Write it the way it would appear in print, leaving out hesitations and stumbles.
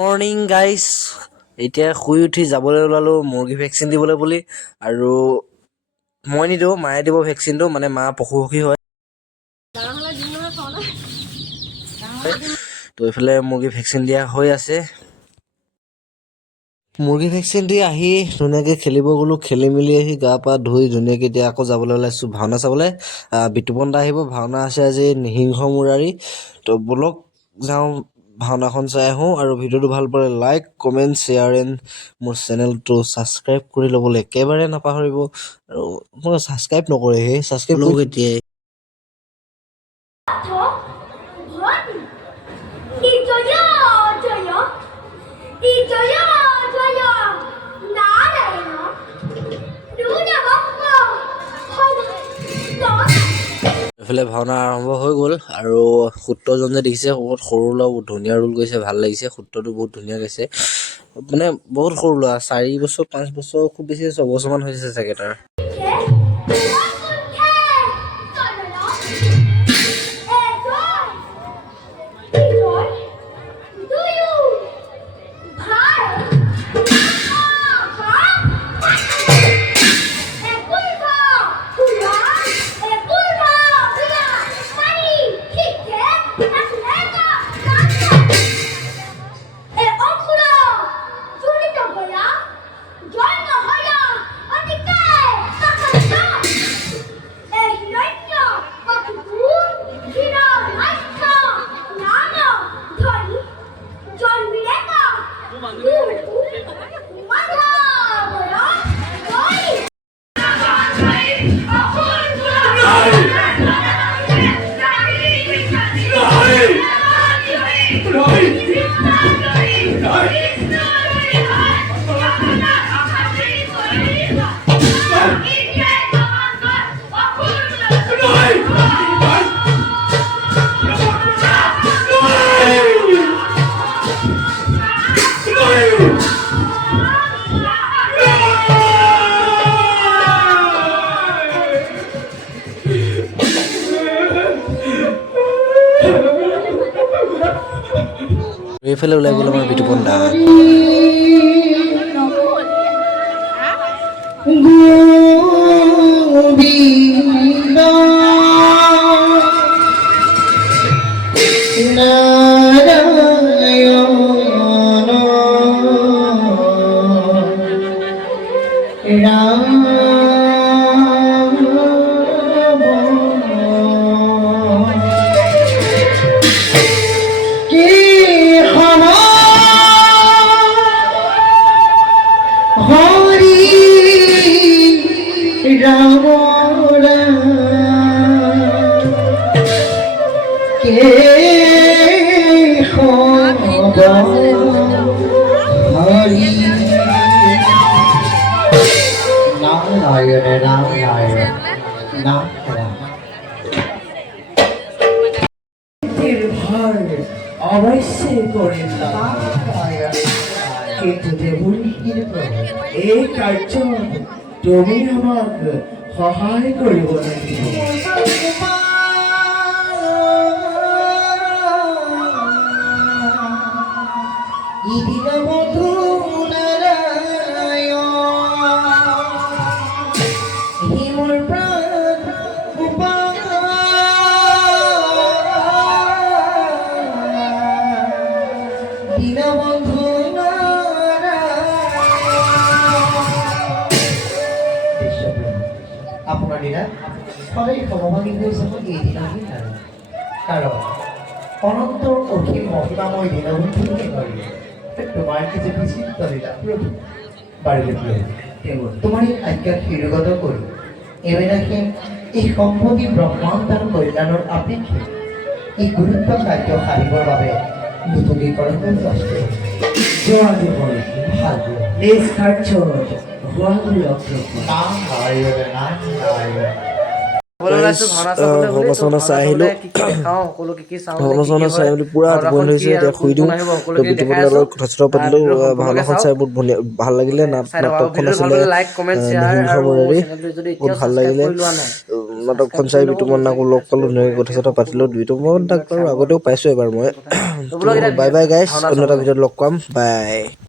Morning guys, এতিয়া শুই উঠি যাবলৈ ওলালোঁ মুৰ্গী ভেকচিন দিবলৈ বুলি। আৰু মই নিদিওঁ, মায়ে দিব ভেকচিনটো, মানে মা পশুসখী হয়। তো এইফালে মুৰ্গী ভেকচিন দিয়া হৈ আছে। মুৰ্গী ভেকচিন দি আহি ধুনীয়াকৈ খেলিব গ'লোঁ। খেলি মেলি আহি গা পা ধুই ধুনীয়াকৈ এতিয়া আকৌ যাবলৈ ওলাইছোঁ ভাওনা চাবলৈ। বিতুপন দা আহিব, ভাওনা আছে আজি সিংহ মুৰাৰী। তো ব'লক যাওঁ, ভাওনাখন চাই আহোঁ। আৰু ভিডিঅ'টো ভাল পালে লাইক কমেণ্ট শ্বেয়াৰ এণ্ড মোৰ চেনেলটো ছাবস্ক্ৰাইব কৰি ল'বলৈ একেবাৰে নাপাহৰিব। আৰু মই ছাবস্ক্ৰাইব নকৰে, ছাবস্ক্ৰাইব কৰি এতিয়াই। এইফালে ভাওনা আৰম্ভ হৈ গ'ল। আৰু সূত্ৰজন যে দেখিছে, বহুত সৰু ল'ৰা, বহুত ধুনীয়া ৰোল কৰিছে, ভাল লাগিছে। সূত্ৰটো বহুত ধুনীয়া গাইছে, মানে বহুত সৰু ল'ৰা, 4 বছৰ 5 বছৰ, খুব বেছি 6 বছৰমান হৈছে চাগে তাৰ। এইফালে ওলাই গ'ল আমাৰ বিতুপন দা। অৱশ্যেই কৰিম, কিন্তু দেৱৰী এই কাৰ্যত তুমি আমাক সহায় কৰিব লাগিব। আপোনাৰ দিনা সদায় সমভাগী হৈ যাব এই দিনাখিনি কাৰণ অনন্তৰ অসীম মহিমাময় দিনভূমিকে কৰি তোমাৰ কি যে বিচিত্ৰ লীলা প্ৰভু বাড়িতে কেবল তোমাৰ এই আজ্ঞা শিৰগত কৰি এবেলাকে এই সম্পত্তি ব্ৰহ্মাণ্ডৰ কল্যাণৰ আপেক্ষে এই গুৰুত্ব কাৰ্য সাৰিবৰ বাবে নতুনীকৰণ প্ৰস্তুত যোৱা জীৱন ভাল নিজ কাৰ্যত হোৱাগুৰি ভাওনা চাই আহিলোঁ। ভাওনা চাই মেলি পুৰা টোপনি ধৰিছে, এতিয়া শুই দিওঁ। তো বিতুপন দাৰ লগত কথা চথা পাতিলোঁ। ভাওনাখন চাই বহুত ভাল লাগিলে। নাটকখন আছিলে সিংহ মুৰাৰী, বহুত ভাল লাগিলে। নাটকখন চাই বিতুপন দাকো লগ পালোঁ, ধুনীয়াকৈ কথা চথা পাতিলোঁ। বিতুপন দাক বাৰু আগতেও পাইছোঁ এবাৰ মই। বাই বাই গাইছ, অন্য এটা ভিডিঅ'ত লগ পাম, বাই।